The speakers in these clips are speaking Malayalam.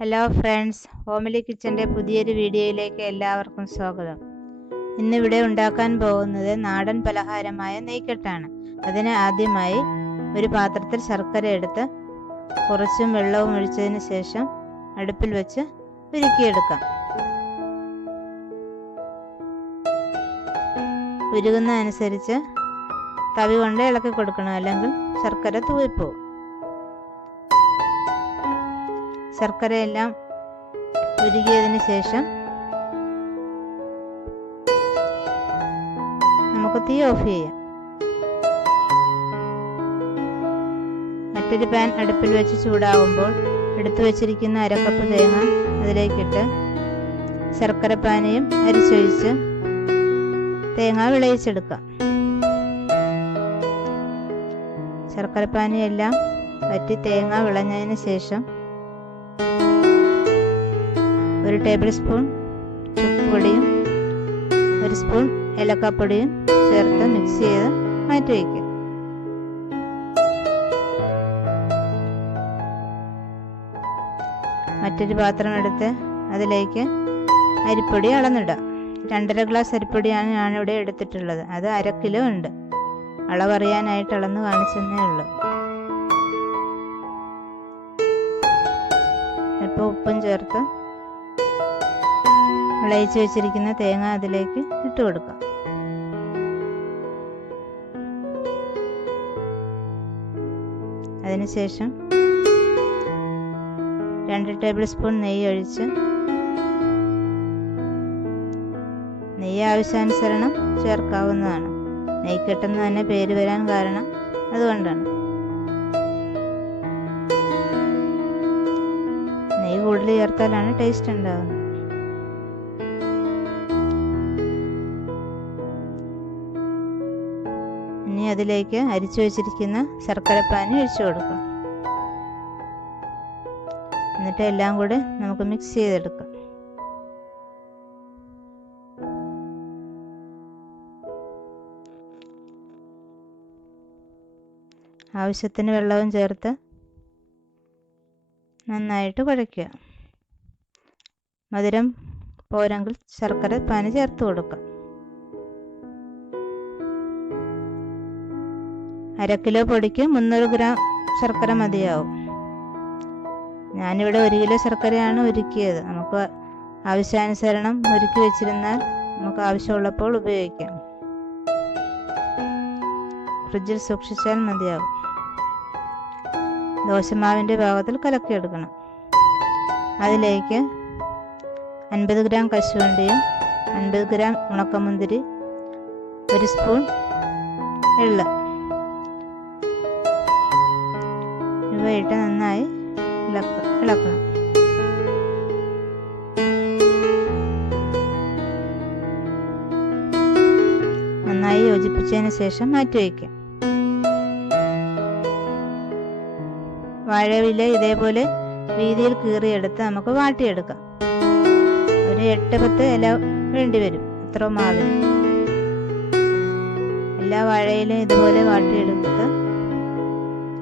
ഹലോ ഫ്രണ്ട്സ്, ഹോംലി കിച്ചൻ്റെ പുതിയൊരു വീഡിയോയിലേക്ക് എല്ലാവർക്കും സ്വാഗതം. ഇന്നിവിടെ ഉണ്ടാക്കാൻ പോകുന്നത് നാടൻ പലഹാരമായ നെയ്ക്കെട്ടാണ്. അതിന് ആദ്യമായി ഒരു പാത്രത്തിൽ ശർക്കര എടുത്ത് കുറച്ചും വെള്ളവും ഒഴിച്ചതിന് ശേഷം അടുപ്പിൽ വെച്ച് ഉരുക്കിയെടുക്കാം. ഉരുകുന്ന അനുസരിച്ച് തവി കൊണ്ട് ഇളക്കി കൊടുക്കണം, അല്ലെങ്കിൽ ശർക്കര തൂവിപ്പോവും. ശർക്കരയെല്ലാം ഉരുകിയതിന് ശേഷം നമുക്ക് തീ ഓഫ് ചെയ്യാം. മറ്റൊരു പാൻ അടുപ്പിൽ വെച്ച് ചൂടാകുമ്പോൾ എടുത്തു വച്ചിരിക്കുന്ന അരക്കപ്പ് തേങ്ങ അതിലേക്കിട്ട് ശർക്കരപ്പാനിയും അരിച്ചൊഴിച്ച് തേങ്ങ വിളയിച്ചെടുക്കാം. ശർക്കരപ്പാനിയെല്ലാം വറ്റി തേങ്ങ വിളഞ്ഞതിന് ശേഷം 1 ടേബിൾ സ്പൂൺ ചുക്കുപൊടിയും 1 സ്പൂൺ ഏലക്കാപ്പൊടിയും ചേർത്ത് മിക്സ് ചെയ്ത് മാറ്റി വയ്ക്കുക. മറ്റൊരു പാത്രം എടുത്ത് അതിലേക്ക് അരിപ്പൊടി അളന്നിടാം. 2.5 ഗ്ലാസ് അരിപ്പൊടിയാണ് ഞാനിവിടെ എടുത്തിട്ടുള്ളത്. അത് 1/2 കിലോ ഉണ്ട്. അളവറിയാനായിട്ട് അളന്ന് കാണിച്ചെന്നേ ഉള്ളൂ. അല്പം ഉപ്പും ചേർത്ത് വിളയിച്ച് വെച്ചിരിക്കുന്ന തേങ്ങ അതിലേക്ക് ഇട്ട് കൊടുക്കാം. അതിനുശേഷം 2 ടേബിൾ സ്പൂൺ നെയ്യ് ഒഴിച്ച്, നെയ്യ് ആവശ്യാനുസരണം ചേർക്കാവുന്നതാണ്. നെയ്ക്കെട്ടെന്ന് തന്നെ പേര് വരാൻ കാരണം അതുകൊണ്ടാണ്. നെയ്യ് കൂടുതൽ ചേർത്താലാണ് ടേസ്റ്റ് ഉണ്ടാകുന്നത്. ഇനി അതിലേക്ക് അരിച്ചു വെച്ചിരിക്കുന്ന ശർക്കരപ്പാനി ഒഴിച്ചു കൊടുക്കാം. എന്നിട്ട് എല്ലാം കൂടെ നമുക്ക് മിക്സ് ചെയ്തെടുക്കാം. ആവശ്യത്തിന് വെള്ളവും ചേർത്ത് നന്നായിട്ട് കുഴയ്ക്കുക. മധുരം പോരെങ്കിൽ ശർക്കരപ്പാനി ചേർത്ത് കൊടുക്കാം. 1/2 കിലോ പൊടിക്ക് 300 ഗ്രാം ശർക്കര മതിയാവും. ഞാനിവിടെ 1 കിലോ ശർക്കരയാണ് ഉരുക്കിയത്. നമുക്ക് ആവശ്യാനുസരണം ഉരുക്കി വെച്ചിരുന്നാൽ നമുക്ക് ആവശ്യമുള്ളപ്പോൾ ഉപയോഗിക്കാം. ഫ്രിഡ്ജിൽ സൂക്ഷിച്ചാൽ മതിയാകും. ദോശമാവിൻ്റെ പാകത്തിൽ കലക്കിയെടുക്കണം. അതിലേക്ക് 50 ഗ്രാം കശുവണ്ടിയും 50 ഗ്രാം ഉണക്കമുന്തിരി, 1 സ്പൂൺ എള്ള് ഇവയിട്ട് നന്നായി ഇളക്കണം. നന്നായി യോജിപ്പിച്ചതിന് ശേഷം മാറ്റി വയ്ക്കാം. വാഴയില ഇതേപോലെ വീതിയിൽ കീറിയെടുത്ത് നമുക്ക് വാട്ടിയെടുക്കാം. ഒരു 8-10 ഇല വേണ്ടി വരും ഇത്ര മാവിന്. എല്ലാ വാഴയിലും ഇതുപോലെ വാട്ടിയെടുത്ത്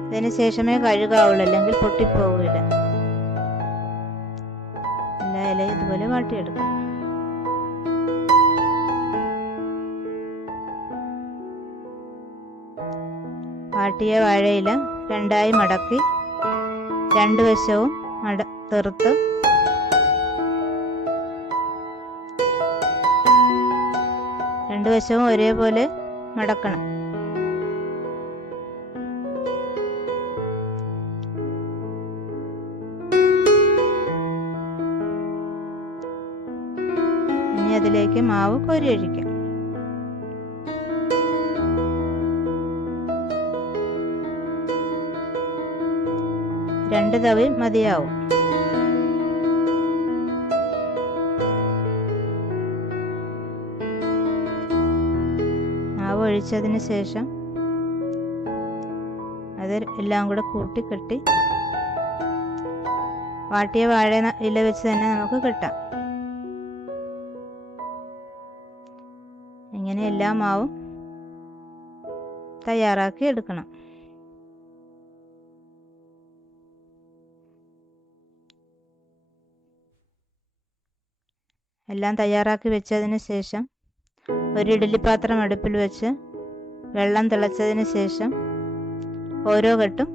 അതിന് ശേഷമേ കഴുകാവുള്ളൂ, അല്ലെങ്കിൽ പൊട്ടിപ്പോകില്ല. എല്ലാ ഇലയും ഇതുപോലെ വാട്ടിയെടുക്കാം. വാട്ടിയ വാഴയില 2ആയി മടക്കി 2 വശവും തെറുത്ത് രണ്ട് വശവും ഒരേപോലെ മടക്കണം. ഇനി അതിലേക്ക് മാവ് കോരി ഒഴിക്കാം. രണ്ട് തവി മതിയാവും. മാവ് ഒഴിച്ചതിന് ശേഷം അത് എല്ലാം കൂടെ കൂട്ടിക്കെട്ടി വാട്ടിയ വാഴ ഇല വെച്ച് തന്നെ നമുക്ക് കിട്ടാം. ഇങ്ങനെ എല്ലാ മാവും തയ്യാറാക്കി എടുക്കണം. എല്ലാം തയ്യാറാക്കി വെച്ചതിന് ശേഷം ഒരു ഇഡ്ഡലിപ്പാത്രം അടുപ്പിൽ വെച്ച് വെള്ളം തിളച്ചതിന് ശേഷം ഓരോ കെട്ടും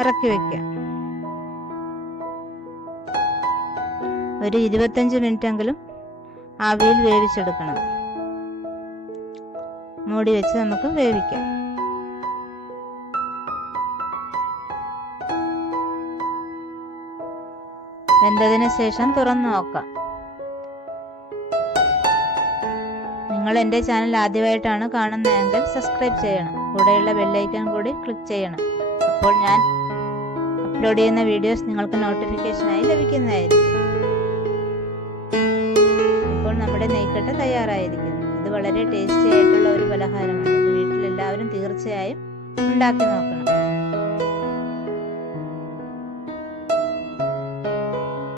ഇറക്കി വയ്ക്കാം. ഒരു 25 മിനിറ്റെങ്കിലും ആവിയിൽ വേവിച്ചെടുക്കണം. മൂടി വെച്ച് നമുക്ക് വേവിക്കാം. വെന്തതിന് ശേഷം തുറന്നു നോക്കാം. നിങ്ങൾ എൻ്റെ ചാനൽ ആദ്യമായിട്ടാണ് കാണുന്നതെങ്കിൽ സബ്സ്ക്രൈബ് ചെയ്യണം. കൂടെയുള്ള ബെല്ലൈക്കൺ കൂടി ക്ലിക്ക് ചെയ്യണം. അപ്പോൾ ഞാൻ അപ്ലോഡ് ചെയ്യുന്ന വീഡിയോസ് നിങ്ങൾക്ക് നോട്ടിഫിക്കേഷനായി ലഭിക്കുന്നതായിരിക്കും. ഇപ്പോൾ നമ്മുടെ നെയ്ക്കട്ട് തയ്യാറായിരിക്കുന്നു. ഇത് വളരെ ടേസ്റ്റി ആയിട്ടുള്ള ഒരു പലഹാരമാണ്. ഇത് വീട്ടിലെല്ലാവരും തീർച്ചയായും ഉണ്ടാക്കി നോക്കണം.